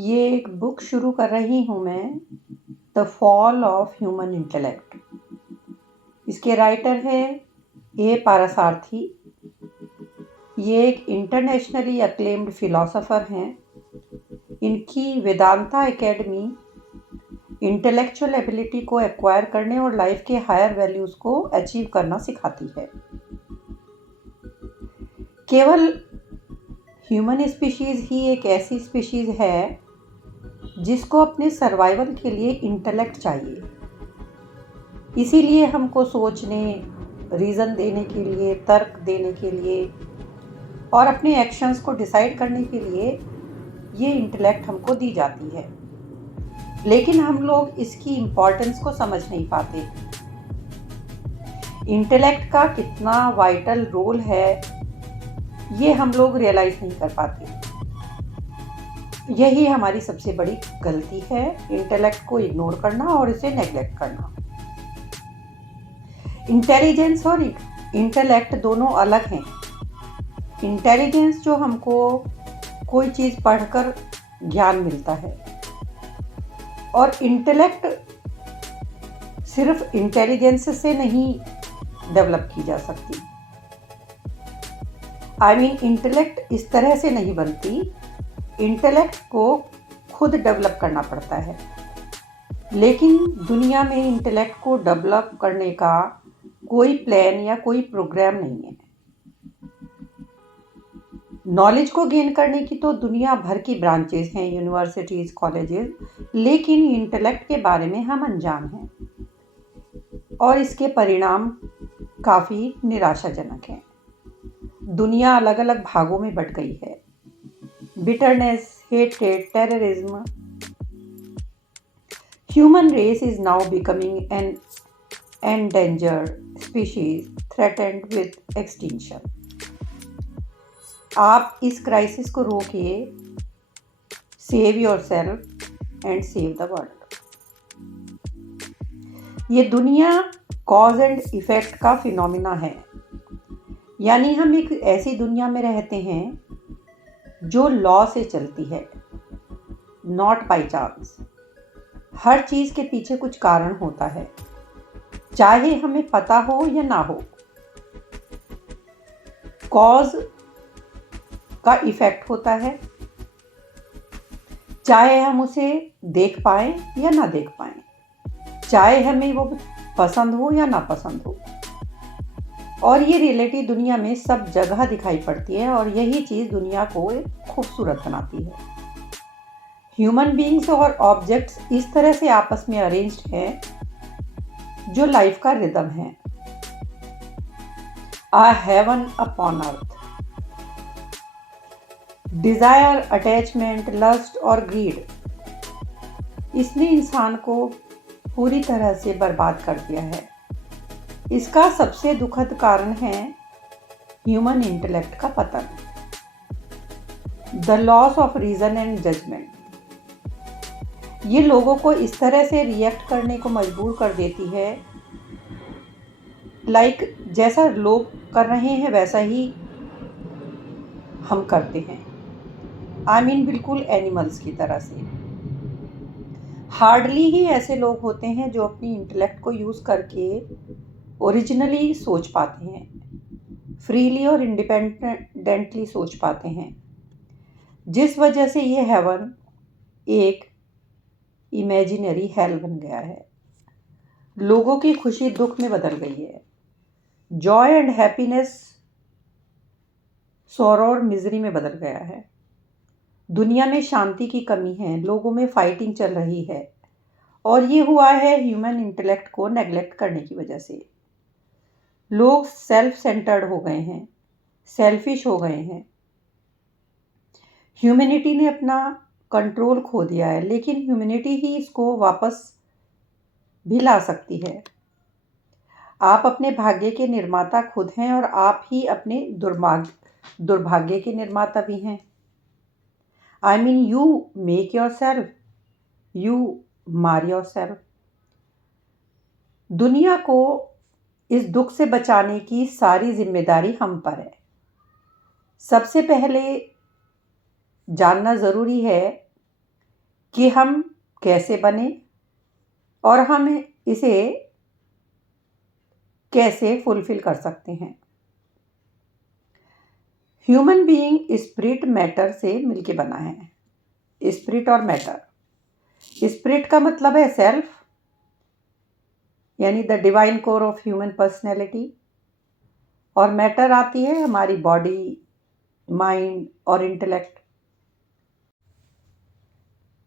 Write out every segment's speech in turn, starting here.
ये एक बुक शुरू कर रही हूँ मैं, the fall of human intellect. इसके राइटर है ए पारासारथी। ये एक इंटरनेशनली अक्लेम्ड फिलोसोफर हैं। इनकी वेदांता एकेडमी इंटेलेक्चुअल एबिलिटी को एक्वायर करने और लाइफ के हायर वैल्यूज़ को अचीव करना सिखाती है। केवल ह्यूमन स्पीशीज़ ही एक ऐसी स्पीशीज़ है जिसको अपने सर्वाइवल के लिए इंटेलेक्ट चाहिए। इसीलिए हमको सोचने, रीज़न देने के लिए, तर्क देने के लिए और अपने एक्शंस को डिसाइड करने के लिए ये इंटेलेक्ट हमको दी जाती है। लेकिन हम लोग इसकी इम्पोर्टेंस को समझ नहीं पाते। इंटेलेक्ट का कितना वाइटल रोल है ये हम लोग रियलाइज़ नहीं कर पाते। यही हमारी सबसे बड़ी गलती है, इंटेलेक्ट को इग्नोर करना और इसे नेग्लेक्ट करना। इंटेलिजेंस और इंटेलेक्ट दोनों अलग हैं। इंटेलिजेंस जो हमको कोई चीज़ पढ़कर ज्ञान मिलता है, और इंटेलेक्ट सिर्फ इंटेलिजेंस से नहीं डेवलप की जा सकती। इंटेलेक्ट इस तरह से नहीं बनती। इंटेलेक्ट को खुद डेवलप करना पड़ता है। लेकिन दुनिया में इंटेलेक्ट को डेवलप करने का कोई प्लान या कोई प्रोग्राम नहीं है। नॉलेज को गेन करने की तो दुनिया भर की ब्रांचेस हैं, यूनिवर्सिटीज़, कॉलेजेस, लेकिन इंटेलेक्ट के बारे में हम अनजान हैं और इसके परिणाम काफ़ी निराशाजनक हैं। दुनिया अलग अलग भागों में बट गई है। Bitterness, hatred, terrorism. Human race is now becoming an endangered species threatened with extinction. आप इस क्राइसिस को रोकिए। Save yourself and save the world. ये दुनिया कॉज एंड इफेक्ट का फिनोमिना है। यानी हम एक ऐसी दुनिया में रहते हैं जो लॉ से चलती है, नॉट बाय चांस। हर चीज़ के पीछे कुछ कारण होता है, चाहे हमें पता हो या ना हो। कॉज का इफेक्ट होता है, चाहे हम उसे देख पाएं या ना देख पाएं, चाहे हमें वो पसंद हो या ना पसंद हो। और ये रियलिटी दुनिया में सब जगह दिखाई पड़ती है और यही चीज़ दुनिया को खूबसूरत बनाती है। ह्यूमन बीइंग्स और ऑब्जेक्ट्स इस तरह से आपस में अरेंज्ड हैं जो लाइफ का रिदम है। A heaven upon earth. Desire, attachment, lust और ग्रीड, इसने इंसान को पूरी तरह से बर्बाद कर दिया है। इसका सबसे दुखद कारण है ह्यूमन इंटेलेक्ट का पतन, the loss of reason and judgement. ये लोगों को इस तरह से रिएक्ट करने को मजबूर कर देती है, जैसा लोग कर रहे हैं वैसा ही हम करते हैं। बिल्कुल एनिमल्स की तरह से। हार्डली ही ऐसे लोग होते हैं जो अपनी इंटेलेक्ट को यूज़ करके ओरिजिनली सोच पाते हैं, फ्रीली और इंडिपेंडेंटली सोच पाते हैं, जिस वजह से ये हेवन एक इमेजिनरी हेल बन गया है। लोगों की खुशी दुख में बदल गई है। जॉय एंड हैप्पीनेस सॉरो और मिजरी में बदल गया है। दुनिया में शांति की कमी है, लोगों में फाइटिंग चल रही है, और ये हुआ है ह्यूमन इंटेलेक्ट को नेग्लेक्ट करने की वजह से। लोग सेल्फ सेंटर्ड हो गए हैं, सेल्फिश हो गए हैं। ह्यूमैनिटी ने अपना कंट्रोल खो दिया है, लेकिन ह्यूमैनिटी ही इसको वापस भी ला सकती है। आप अपने भाग्य के निर्माता खुद हैं और आप ही अपने दुर्भाग्य के निर्माता भी हैं। You make your self, you मार योर सेल्फ। दुनिया को इस दुख से बचाने की सारी जिम्मेदारी हम पर है। सबसे पहले जानना ज़रूरी है कि हम कैसे बने और हम इसे कैसे फुलफिल कर सकते हैं। ह्यूमन बीइंग स्पिरिट मैटर से मिलके बना है। स्पिरिट और मैटर, स्पिरिट का मतलब है सेल्फ, यानी the divine core of human personality, और मैटर आती है हमारी बॉडी, माइंड और intellect.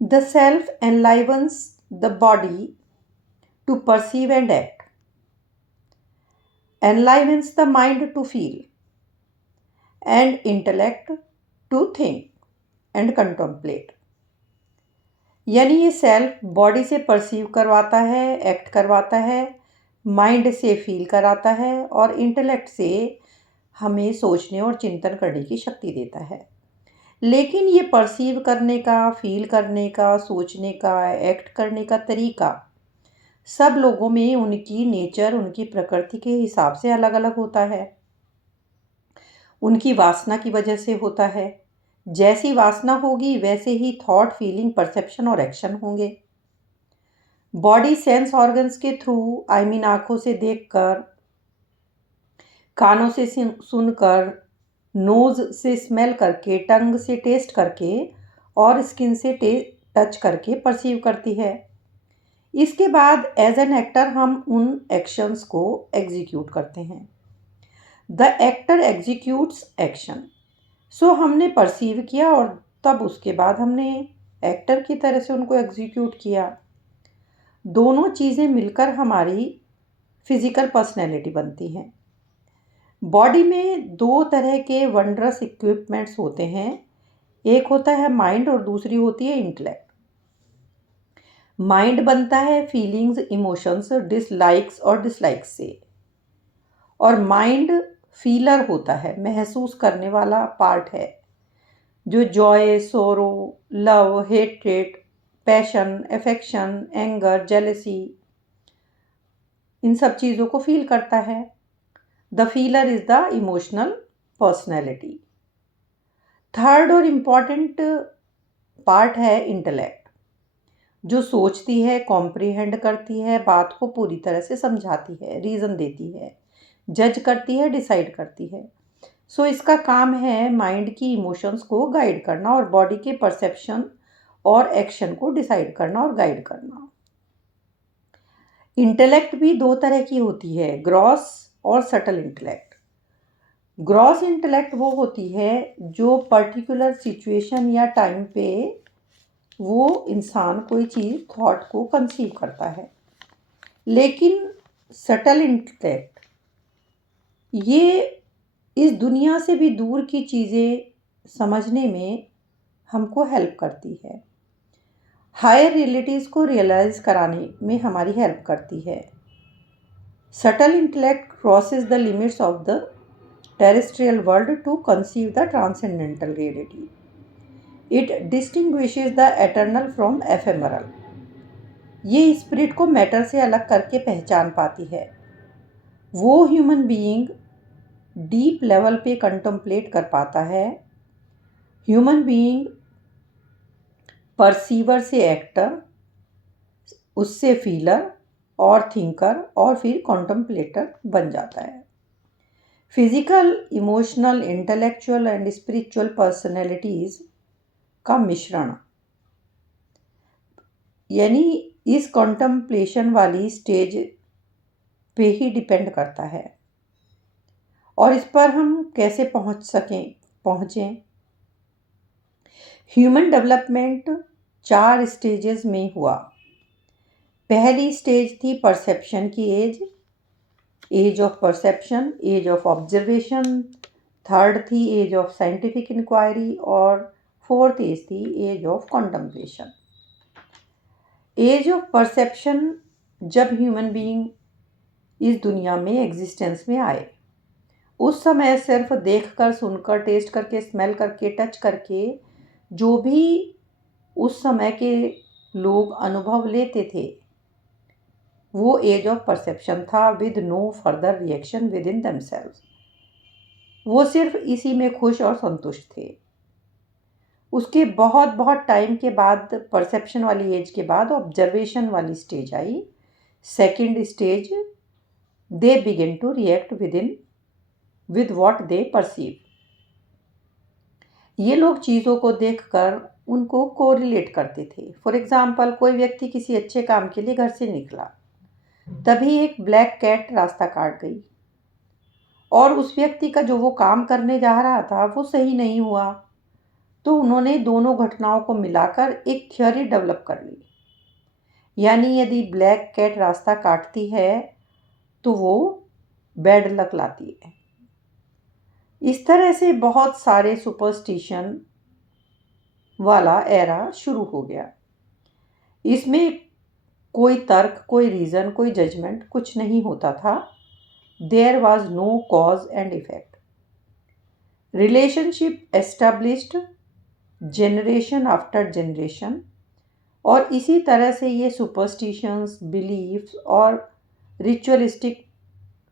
The self enlivens the body to perceive and act, enlivens the mind to feel and intellect to think and contemplate. यानी ये self body से perceive करवाता है, एक्ट करवाता है, माइंड से फील कराता है और इंटेलेक्ट से हमें सोचने और चिंतन करने की शक्ति देता है। लेकिन ये परसीव करने का, फील करने का, सोचने का, एक्ट करने का तरीका सब लोगों में उनकी नेचर, उनकी प्रकृति के हिसाब से अलग अलग होता है। उनकी वासना की वजह से होता है। जैसी वासना होगी वैसे ही थॉट, फीलिंग, परसेप्शन और एक्शन होंगे। बॉडी सेंस ऑर्गन्स के थ्रू, आई मीन आंखों से देखकर, कानों से सुनकर, नोज से स्मेल करके, टंग से टेस्ट करके और स्किन से टच करके परसीव करती है। इसके बाद एज एन एक्टर हम उन एक्शंस को एग्जीक्यूट करते हैं। The actor executes action. So हमने परसीव किया और तब उसके बाद हमने एक्टर की तरह से उनको एग्जीक्यूट किया। दोनों चीज़ें मिलकर हमारी फिजिकल पर्सनैलिटी बनती हैं। बॉडी में दो तरह के वंडरस इक्विपमेंट्स होते हैं। एक होता है माइंड और दूसरी होती है इंटेलेक्ट। माइंड बनता है फीलिंग्स, इमोशंस, डिसलाइक्स और डिसलाइक्स से, और माइंड फीलर होता है, महसूस करने वाला पार्ट है, जो joy, sorrow, love, hatred, passion, affection, anger, jealousy, इन सब चीज़ों को फील करता है। The feeler is the emotional personality. Third और इम्पॉर्टेंट पार्ट है इंटेलेक्ट, जो सोचती है, कॉम्प्रिहेंड करती है, बात को पूरी तरह से समझाती है, रीज़न देती है, जज करती है, डिसाइड करती है। सो इसका काम है माइंड की इमोशंस को गाइड करना और बॉडी के परसेप्शन और एक्शन को डिसाइड करना और गाइड करना। इंटेलेक्ट भी दो तरह की होती है, ग्रॉस और सटल इंटेलेक्ट। ग्रॉस इंटेलेक्ट वो होती है जो पर्टिकुलर सिचुएशन या टाइम पे वो इंसान कोई चीज़, थॉट को कंसीव करता है। लेकिन सटल इंटेलेक्ट ये इस दुनिया से भी दूर की चीज़ें समझने में हमको हेल्प करती है, हायर रियलिटीज़ को रियलाइज़ कराने में हमारी हेल्प करती है। Subtle intellect crosses the limits of the terrestrial world to conceive the transcendental reality. It distinguishes the eternal from ephemeral. ये स्पिरिट को मैटर से अलग करके पहचान पाती है। वो ह्यूमन बीइंग डीप लेवल पे कंटेम्पलेट कर पाता है। ह्यूमन बीइंग परसीवर से एक्टर, उससे फीलर और थिंकर और फिर कंटेम्पलेटर बन जाता है। Physical, emotional, intellectual and spiritual personalities का मिश्रण, यानी इस कॉन्टम्पलेशन वाली स्टेज पे ही डिपेंड करता है। और इस पर हम कैसे पहुँचें। ह्यूमन डेवलपमेंट 4 स्टेजेस में हुआ। पहली स्टेज थी परसेप्शन की age of perception, age of observation. Third थी एज ऑफ साइंटिफिक इंक्वायरी और फोर्थ एज थी age of contemplation. Age of perception, जब ह्यूमन बीइंग इस दुनिया में एग्जिस्टेंस में आए, उस समय सिर्फ देखकर, सुनकर, टेस्ट करके, स्मेल करके, टच करके जो भी उस समय के लोग अनुभव लेते थे वो एज ऑफ परसेप्शन था, with no further reaction within themselves. वो सिर्फ इसी में खुश और संतुष्ट थे। उसके बहुत बहुत टाइम के बाद, परसेप्शन वाली एज के बाद ऑब्जर्वेशन वाली स्टेज आई। Second stage, they begin to react with what they perceive. ये लोग चीज़ों को देखकर उनको कोरिलेट करते थे। फॉर एग्जाम्पल, कोई व्यक्ति किसी अच्छे काम के लिए घर से निकला, तभी एक ब्लैक कैट रास्ता काट गई और उस व्यक्ति का जो वो काम करने जा रहा था वो सही नहीं हुआ। तो उन्होंने दोनों घटनाओं को मिलाकर एक थ्योरी डेवलप कर ली। यानी यदि ब्लैक कैट रास्ता काटती है तो वो बैड लक लाती है। इस तरह से बहुत सारे सुपरस्टिशन वाला एरा शुरू हो गया। इसमें कोई तर्क, कोई रीज़न, कोई जजमेंट कुछ नहीं होता था। There was no cause and effect. Relationship established generation after generation. और इसी तरह से ये सुपरस्टिशंस, बिलीफ्स और रिचुअलिस्टिक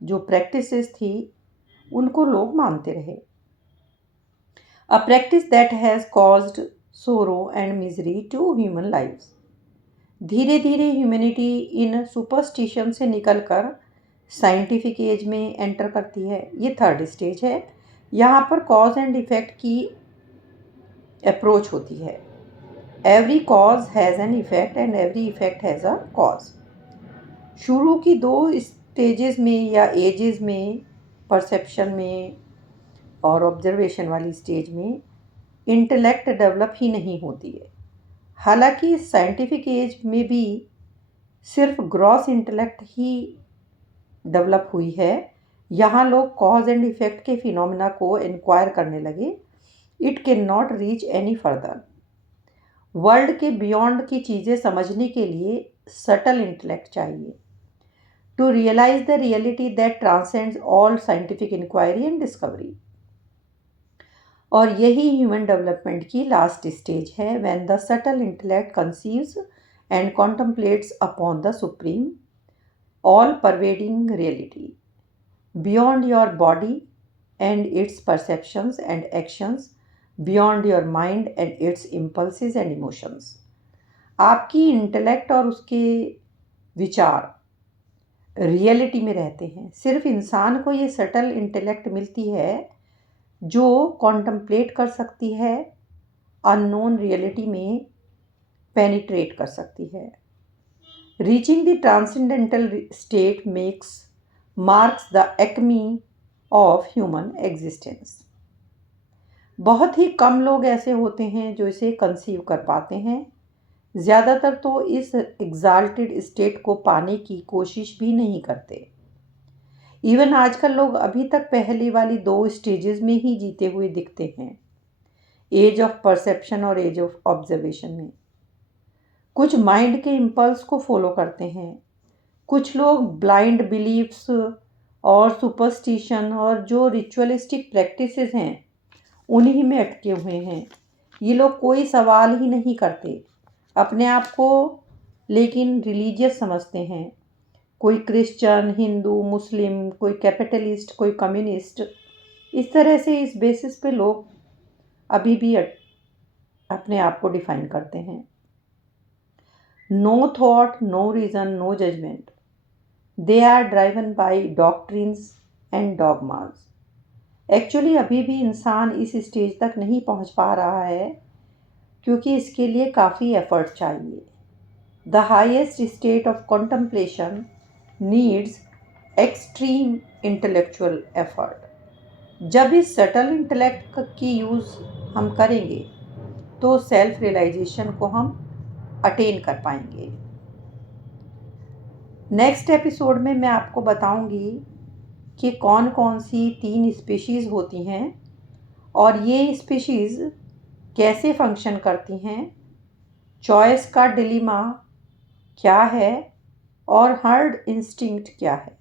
जो प्रैक्टिसेस थी उनको लोग मानते रहे। A practice that has caused sorrow and misery to human lives. धीरे धीरे ह्यूमैनिटी इन सुपरस्टिशन से निकलकर साइंटिफिक एज में एंटर करती है। ये थर्ड स्टेज है। यहाँ पर कॉज एंड इफेक्ट की अप्रोच होती है। Every cause has an effect and every effect has a cause. शुरू की दो स्टेजेस में या एजेस में, परसेप्शन में और ऑब्जर्वेशन वाली स्टेज में, इंटेलेक्ट डेवलप ही नहीं होती है। हालांकि साइंटिफिक एज में भी सिर्फ ग्रॉस इंटेलेक्ट ही डेवलप हुई है। यहाँ लोग कॉज एंड इफेक्ट के फिनोमिना को इंक्वायर करने लगे। It can not reach any further. World के बियॉन्ड की चीज़ें समझने के लिए सटल इंटेलेक्ट चाहिए, to realise the reality that transcends all scientific inquiry and discovery. और यही ह्यूमन डेवलपमेंट की लास्ट स्टेज है, when the subtle intellect conceives and contemplates upon the supreme all pervading reality beyond your body and its perceptions and actions, beyond your mind and it's impulses and emotions. आपकी intellect और उसके विचार reality में रहते हैं। सिर्फ इंसान को ये सटल इंटेलेक्ट मिलती है जो कॉन्टम्पलेट कर सकती है, अननोन रियलिटी में पेनिट्रेट कर सकती है। Reaching the transcendental state marks the acme of human existence. बहुत ही कम लोग ऐसे होते हैं जो इसे कंसीव कर पाते हैं। ज़्यादातर तो इस एग्जाल्टेड स्टेट को पाने की कोशिश भी नहीं करते। इवन आजकल लोग अभी तक पहली वाली दो स्टेजेस में ही जीते हुए दिखते हैं, एज ऑफ परसेप्शन और एज ऑफ ऑब्जर्वेशन में। कुछ माइंड के इम्पल्स को फॉलो करते हैं, कुछ लोग ब्लाइंड बिलीफ्स और सुपरस्टिशन और जो रिचुअलिस्टिक प्रैक्टिसेस हैं उन्हीं में अटके हुए हैं। ये लोग कोई सवाल ही नहीं करते अपने आप को, लेकिन रिलीजियस समझते हैं। कोई क्रिश्चियन, हिंदू, मुस्लिम, कोई कैपिटलिस्ट, कोई कम्युनिस्ट। इस तरह से इस बेसिस पे लोग अभी भी अपने आप को डिफाइन करते हैं। No thought, no reason, no judgement, they are driven by doctrines and dogmas. Actually अभी भी इंसान इस स्टेज तक नहीं पहुंच पा रहा है क्योंकि इसके लिए काफ़ी एफर्ट चाहिए। The highest state of contemplation needs extreme intellectual effort. जब इस सटल इंटेलेक्ट की यूज़ हम करेंगे तो सेल्फ रियलाइजेशन को हम अटेन कर पाएंगे। नेक्स्ट एपिसोड में मैं आपको बताऊंगी कि कौन कौन सी 3 स्पीशीज़ होती हैं और ये स्पीशीज़ कैसे फंक्शन करती हैं, चॉइस का डिलीमा क्या है और हर्ड इंस्टिंक्ट क्या है।